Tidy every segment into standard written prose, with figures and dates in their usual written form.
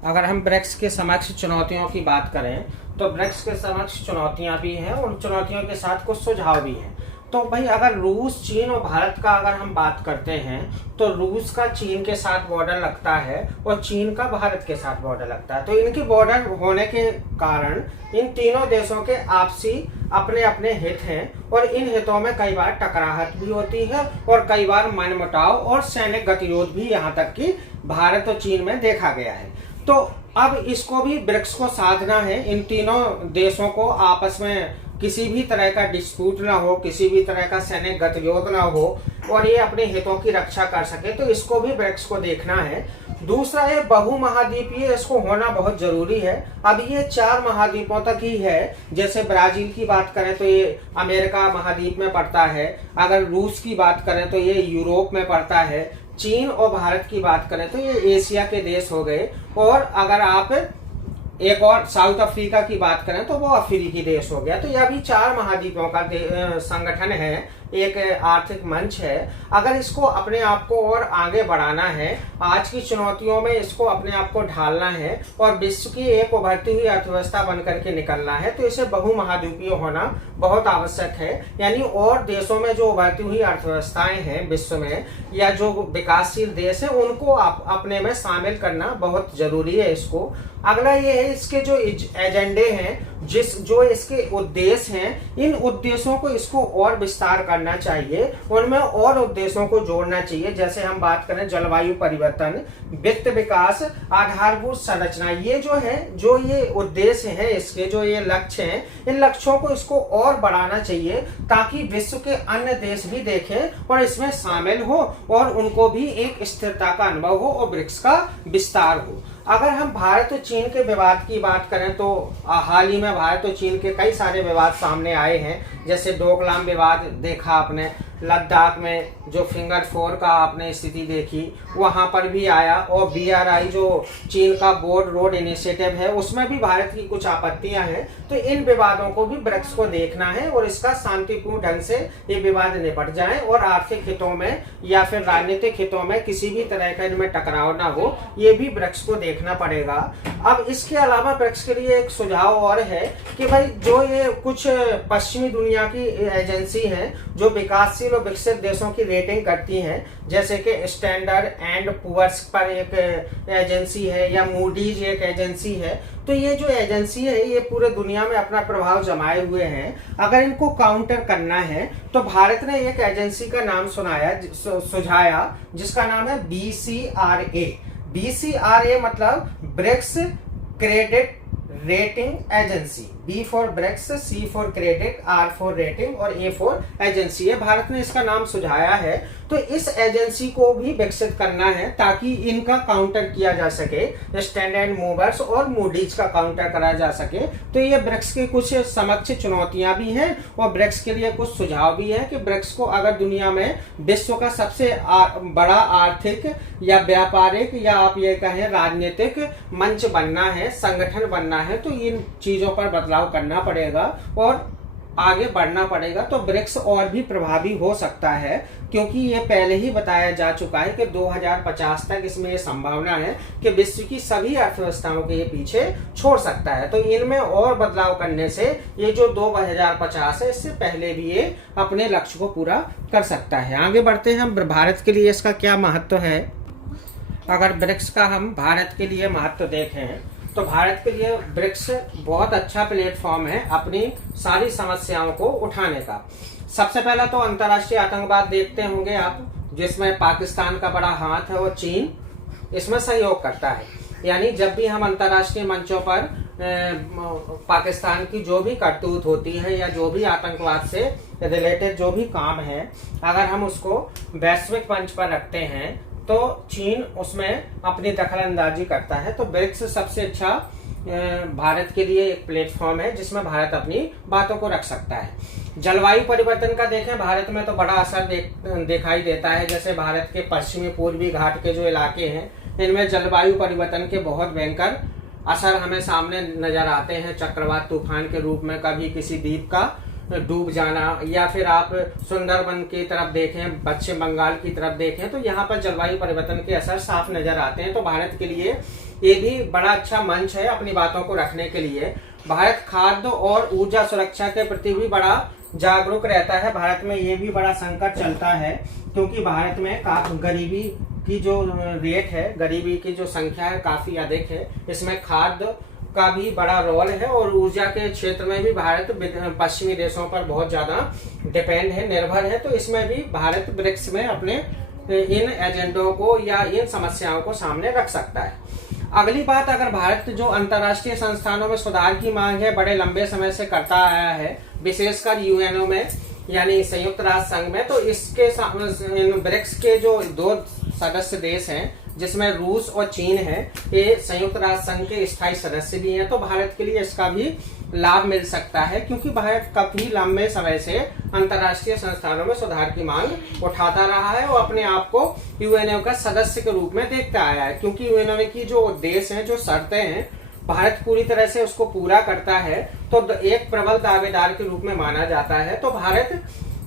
अगर हम ब्रिक्स के समक्ष चुनौतियों की बात करें तो ब्रिक्स के समक्ष चुनौतियां भी हैं और चुनौतियों के साथ कुछ सुझाव भी हैं। तो भाई अगर रूस, चीन और भारत का अगर हम बात करते हैं तो रूस का चीन के साथ बॉर्डर लगता है और चीन का भारत के साथ बॉर्डर लगता है। तो इनकी बॉर्डर होने के कारण इन तीनों देशों के आपसी अपने अपने हित हैं और इन हितों में कई बार टकराहट भी होती है और कई बार मनमुटाव और सैनिक गतिरोध भी यहाँ तक कि भारत और चीन में देखा गया है। तो अब इसको भी ब्रिक्स को साधना है, इन तीनों देशों को आपस में किसी भी तरह का डिस्प्यूट ना हो, किसी भी तरह का सैनिक गतिरोध ना हो और ये अपने हितों की रक्षा कर सके। तो इसको भी ब्रिक्स को देखना है। दूसरा है बहुमहाद्वीपीय, इसको होना बहुत जरूरी है। अब ये 4 महाद्वीपों तक ही है। जैसे ब्राजील की बात करें तो ये अमेरिका महाद्वीप में पड़ता है, अगर रूस की बात करें तो ये यूरोप में पड़ता है, चीन और भारत की बात करें तो ये एशिया के देश हो गए, और अगर आप एक और साउथ अफ्रीका की बात करें तो वो अफ्रीकी देश हो गया। तो यह भी 4 महाद्वीपों का संगठन है, एक आर्थिक मंच है। अगर इसको अपने आप को और आगे बढ़ाना है, आज की चुनौतियों में इसको अपने आप को ढालना है और विश्व की एक उभरती हुई अर्थव्यवस्था बन करके निकलना है, तो इसे बहुमहाद्वीपीय होना बहुत आवश्यक है। यानी और देशों में जो उभरती हुई अर्थव्यवस्थाएं हैं विश्व में या जो विकासशील देश है उनको अपने में शामिल करना बहुत जरूरी है इसको। अगला ये है इसके जो एजेंडे हैं, जो इसके उद्देश्य हैं, इन उद्देश्यों को इसको और विस्तार करना चाहिए, उनमें और उद्देश्यों को जोड़ना चाहिए। जैसे हम बात करें जलवायु परिवर्तन, वित्त विकास, आधारभूत संरचना, ये जो है, जो ये उद्देश्य है इसके, जो ये लक्ष्य हैं, इन लक्ष्यों को इसको और बढ़ाना चाहिए ताकि विश्व के अन्य देश भी देखें और इसमें शामिल हो और उनको भी एक स्थिरता का अनुभव हो और ब्रिक्स का विस्तार हो। अगर हम भारत और चीन के विवाद की बात करें तो हाल ही में भारत और चीन के कई सारे विवाद सामने आए हैं। जैसे डोकलाम विवाद देखा आपने, लद्दाख में जो फिंगर 4 का आपने स्थिति देखी वहां पर भी आया, और BRI जो चीन का बोर्ड रोड इनिशिएटिव है उसमें भी भारत की कुछ आपत्तियां हैं। तो इन विवादों को भी ब्रिक्स को देखना है और इसका शांतिपूर्ण ढंग से ये विवाद निपट जाए और आर्थिक हितों में या फिर राजनीतिक हितों में किसी भी तरह का इनमें टकराव ना हो, ये भी ब्रिक्स को देखना पड़ेगा। अब इसके अलावा ब्रिक्स के लिए एक सुझाव और है कि भाई जो ये कुछ पश्चिमी दुनिया की एजेंसी हैं जो विकासशील और विकसित देशों की रेटिंग करती हैं, जैसे कि स्टैंडर्ड एंड पुअर्स पर एक एजेंसी है या मूडीज एक एजेंसी है, तो ये जो एजेंसी है ये पूरे दुनिया में अपना प्रभाव जमाए हुए हैं। अगर इनको काउंटर करना है तो भारत ने एक एजेंसी का नाम सुझाया जिसका नाम है BCRA मतलब BRICS credit rating agency. B for BRICS, C for credit, R for rating और A फॉर एजेंसी है। भारत ने इसका नाम सुझाया है। तो इस एजेंसी को भी विकसित करना है ताकि इनका काउंटर किया जा सके, स्टैंडर्ड मूवर्स और मूडीज का काउंटर करा जा सके। तो ये ब्रिक्स की कुछ समक्ष चुनौतियां भी हैं और ब्रिक्स के लिए कुछ सुझाव भी है कि ब्रिक्स को अगर दुनिया में विश्व का सबसे बड़ा आर्थिक या व्यापारिक या आप ये कहें राजनीतिक मंच बनना है, संगठन बनना है, तो इन चीजों पर बदलाव करना पड़ेगा और आगे बढ़ना पड़ेगा। तो ब्रिक्स और भी प्रभावी हो सकता है क्योंकि ये पहले ही बताया जा चुका है कि 2050 तक इसमें ये संभावना है कि विश्व की सभी अर्थव्यवस्थाओं के ये पीछे छोड़ सकता है। तो इनमें और बदलाव करने से ये जो 2050 है इससे पहले भी ये अपने लक्ष्य को पूरा कर सकता है। आगे बढ़ते हैं हम, भारत के लिए इसका क्या महत्व है। अगर ब्रिक्स का हम भारत के लिए महत्व देखें तो भारत के लिए ब्रिक्स बहुत अच्छा प्लेटफॉर्म है अपनी सारी समस्याओं को उठाने का। सबसे पहला तो अंतर्राष्ट्रीय आतंकवाद देखते होंगे आप, जिसमें पाकिस्तान का बड़ा हाथ है और चीन इसमें सहयोग करता है। यानी जब भी हम अंतर्राष्ट्रीय मंचों पर पाकिस्तान की जो भी करतूत होती है या जो भी आतंकवाद से रिलेटेड जो भी काम है, अगर हम उसको वैश्विक मंच पर रखते हैं तो चीन उसमें अपनी दखलंदाजी करता है। तो ब्रिक्स सबसे अच्छा भारत के लिए एक प्लेटफॉर्म है जिसमें भारत अपनी बातों को रख सकता है। जलवायु परिवर्तन का देखें, भारत में तो बड़ा असर दिखाई देता है। जैसे भारत के पश्चिमी पूर्वी घाट के जो इलाके हैं इनमें जलवायु परिवर्तन के बहुत भयंकर असर हमें सामने नजर आते हैं। चक्रवात तूफान के रूप में कभी किसी द्वीप का डूब जाना, या फिर आप सुंदरबन की तरफ देखें, पश्चिम बंगाल की तरफ देखें, तो यहाँ पर जलवायु परिवर्तन के असर साफ नजर आते हैं। तो भारत के लिए ये भी बड़ा अच्छा मंच है अपनी बातों को रखने के लिए। भारत खाद्य और ऊर्जा सुरक्षा के प्रति भी बड़ा जागरूक रहता है। भारत में ये भी बड़ा संकट चलता है क्योंकि भारत में गरीबी की जो रेट है, गरीबी की जो संख्या है काफी अधिक है। इसमें खाद्य का भी बड़ा रोल है और ऊर्जा के क्षेत्र में भी भारत पश्चिमी देशों पर बहुत ज्यादा डिपेंड है, निर्भर है। तो इसमें भी भारत ब्रिक्स में अपने इन एजेंडों को या इन समस्याओं को सामने रख सकता है। अगली बात, अगर भारत जो अंतर्राष्ट्रीय संस्थानों में सुधार की मांग है बड़े लंबे समय से करता आया है, विशेषकर यूएनओ में यानी संयुक्त राष्ट्र संघ में, तो इसके ब्रिक्स के जो 2 सदस्य देश हैं जिसमें रूस और चीन है, ये संयुक्त राष्ट्र संघ के स्थायी सदस्य भी हैं। तो भारत के लिए इसका भी लाभ मिल सकता है क्योंकि भारत काफी लंबे समय से अंतर्राष्ट्रीय संस्थानों में सुधार की मांग उठाता रहा है और अपने आप को यूएनओ का सदस्य के रूप में देखता आया है। क्योंकि यूएनओ की जो देश हैं, जो शर्तें हैं, भारत पूरी तरह से उसको पूरा करता है तो एक प्रबल दावेदार के रूप में माना जाता है। तो भारत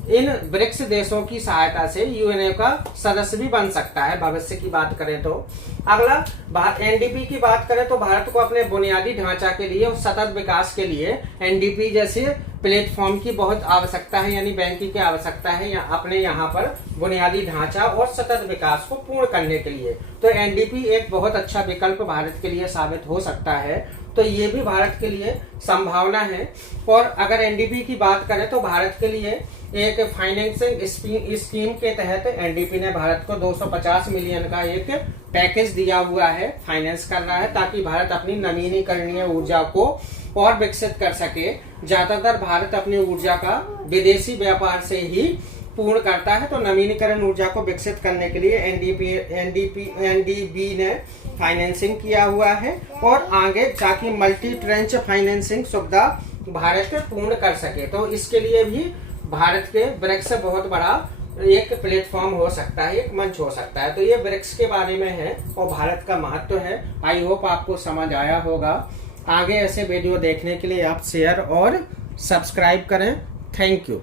इन ब्रिक्स देशों की सहायता से यूएनओ का सदस्य भी बन सकता है भविष्य की बात करें तो। अगला एनडीपी की बात करें तो भारत को अपने बुनियादी ढांचा के लिए और सतत विकास के लिए एनडीपी जैसे प्लेटफॉर्म की बहुत आवश्यकता है, यानी बैंकिंग की आवश्यकता है अपने यहाँ पर बुनियादी ढांचा और सतत विकास को पूर्ण करने के लिए। तो एनडीपी एक बहुत अच्छा विकल्प भारत के लिए साबित हो सकता है। तो ये भी भारत के लिए संभावना है। और अगर एनडीपी की बात करें तो भारत के लिए एक फाइनेंसिंग स्कीम के तहत एनडीपी ने भारत को 250 मिलियन का एक पैकेज दिया हुआ है, फाइनेंस कर रहा है, ताकि भारत अपनी नवीनीकरणीय ऊर्जा को और विकसित कर सके। ज्यादातर भारत अपनी ऊर्जा का विदेशी व्यापार से ही पूर्ण करता है। तो नवीनीकरण ऊर्जा को विकसित करने के लिए एनडीबी ने फाइनेंसिंग किया हुआ है और आगे जाके मल्टी ट्रेंच फाइनेंसिंग सुविधा भारत पूर्ण कर सके। तो इसके लिए भी भारत के ब्रिक्स से बहुत बड़ा एक प्लेटफॉर्म हो सकता है, एक मंच हो सकता है। तो ये ब्रिक्स के बारे में है और भारत का महत्व है। आई होप आपको समझ आया होगा। आगे ऐसे वीडियो देखने के लिए आप शेयर और सब्सक्राइब करें। Thank you.